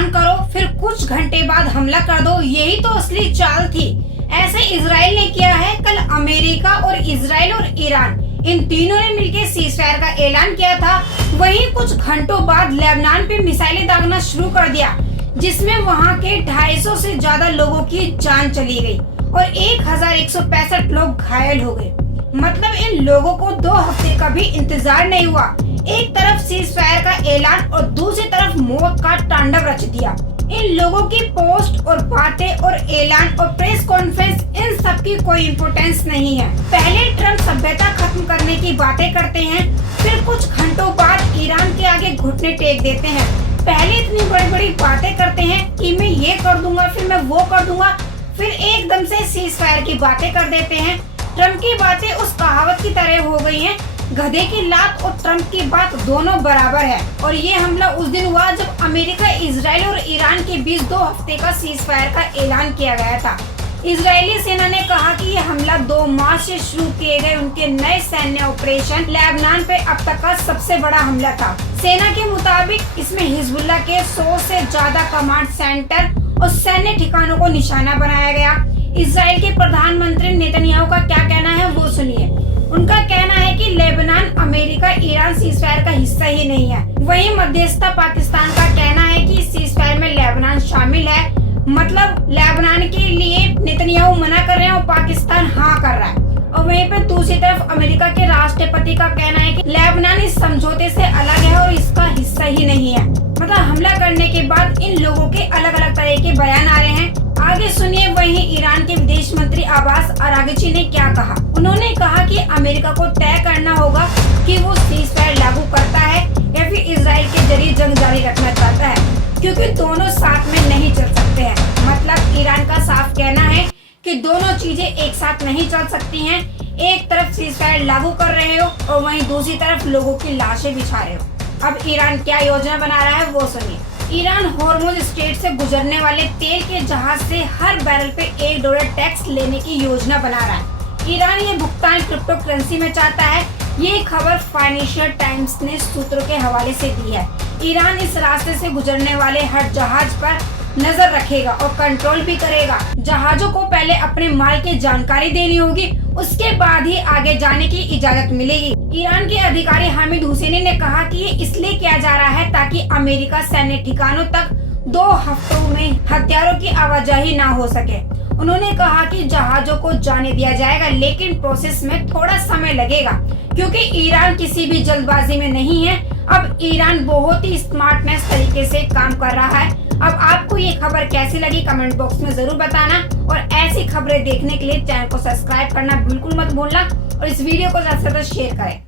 ऐलान करो, फिर कुछ घंटे बाद हमला कर दो, यही तो असली चाल थी। ऐसे इजराइल ने किया है। कल अमेरिका और इजराइल और ईरान इन तीनों ने मिलकर सीजफायर का ऐलान किया था। वहीं कुछ घंटों बाद लेबनान पे मिसाइलें दागना शुरू कर दिया, जिसमें वहां के 250 से ज्यादा लोगों की जान चली गई और 1165 लोग घायल हो गए। मतलब इन लोगों को 2 हफ्ते का भी इंतजार नहीं हुआ। एक तरफ सीजफायर का ऐलान और दूसरी तरफ मौत का तांडव रच दिया। इन लोगों की पोस्ट और बातें और ऐलान और प्रेस कॉन्फ्रेंस, इन सब की कोई इम्पोर्टेंस नहीं है। पहले ट्रम्प सभ्यता खत्म करने की बातें करते हैं, फिर कुछ घंटों बाद ईरान के आगे घुटने टेक देते हैं। पहले इतनी बड़ी बड़ी बातें करते हैं कि मैं ये कर दूंगा, फिर मैं वो कर दूंगा, फिर एकदम से सीजफायर की बातें कर देते हैं। ट्रम्प की बातें उस कहावत की तरह हो गई हैं, गधे की लात और ट्रम्प की बात दोनों बराबर है। और ये हमला उस दिन हुआ जब अमेरिका, इजराइल और ईरान के बीच 2 हफ्ते का सीजफायर का ऐलान किया गया था। इजरायली सेना ने कहा कि ये हमला 2 मार्च से शुरू किए गए उनके नए सैन्य ऑपरेशन लेबनान पे अब तक का सबसे बड़ा हमला था। सेना के मुताबिक इसमें हिजबुल्लाह के 100 से ज्यादा कमांड सेंटर और सैन्य ठिकानों को निशाना बनाया गया। इजराइल के प्रधानमंत्री नेतन्याहू का क्या कहना है वो सुनिए। उनका कहना है कि लेबनान, अमेरिका, ईरान सीजफायर का हिस्सा ही नहीं है। वहीं मध्यस्थता पाकिस्तान का कहना है कि सीजफायर में लेबनान शामिल है। मतलब लेबनान के लिए नेतन्याहू मना कर रहे हैं और पाकिस्तान हाँ कर रहा है। और वहीं पर दूसरी तरफ अमेरिका के राष्ट्रपति का कहना है कि लेबनान इस समझौते से अलग है और इसका हिस्सा ही नहीं है। मतलब हमला करने के बाद इन लोगों के अलग अलग तरह के बयान आ रहे हैं। आगे सुनिए वहीं ईरान के विदेश मंत्री अब्बास अरागची ने क्या कहा। उन्होंने कहा कि अमेरिका को तय करना होगा कि वो सीजफायर लागू करता है या फिर इजराइल के जरिए जंग जारी रखना चाहता है, क्योंकि दोनों साथ में नहीं चल सकते हैं। मतलब ईरान का साफ कहना है कि दोनों चीजें एक साथ नहीं चल सकती हैं। एक तरफ सीजफायर लागू कर रहे हो और वहीं दूसरी तरफ लोगों की लाशें बिछा रहे हो। अब ईरान क्या योजना बना रहा है वो सुनिए। ईरान हॉर्मुज स्ट्रेट से गुजरने वाले तेल के जहाज से हर बैरल पे $1 टैक्स लेने की योजना बना रहा है। ईरान ये भुगतान क्रिप्टो करेंसी में चाहता है। ये खबर फाइनेंशियल टाइम्स ने सूत्रों के हवाले से दी है। ईरान इस रास्ते से गुजरने वाले हर जहाज पर नजर रखेगा और कंट्रोल भी करेगा। जहाजों को पहले अपने माल की जानकारी देनी होगी, उसके बाद ही आगे जाने की इजाजत मिलेगी। ईरान के अधिकारी हामिद हुसैनी ने कहा कि ये इसलिए किया जा रहा है ताकि अमेरिका सैन्य ठिकानों तक 2 हफ्तों में हथियारों की आवाजाही ना हो सके। उन्होंने कहा कि जहाजों को जाने दिया जाएगा, लेकिन प्रोसेस में थोड़ा समय लगेगा क्योंकि ईरान किसी भी जल्दबाजी में नहीं है। अब ईरान बहुत ही स्मार्टनेस तरीके से काम कर रहा है। अब आपको ये खबर कैसी लगी कमेंट बॉक्स में जरूर बताना और ऐसी खबरें देखने के लिए चैनल को सब्सक्राइब करना बिल्कुल मत भूलना और इस वीडियो को ज्यादा से ज्यादा शेयर करें।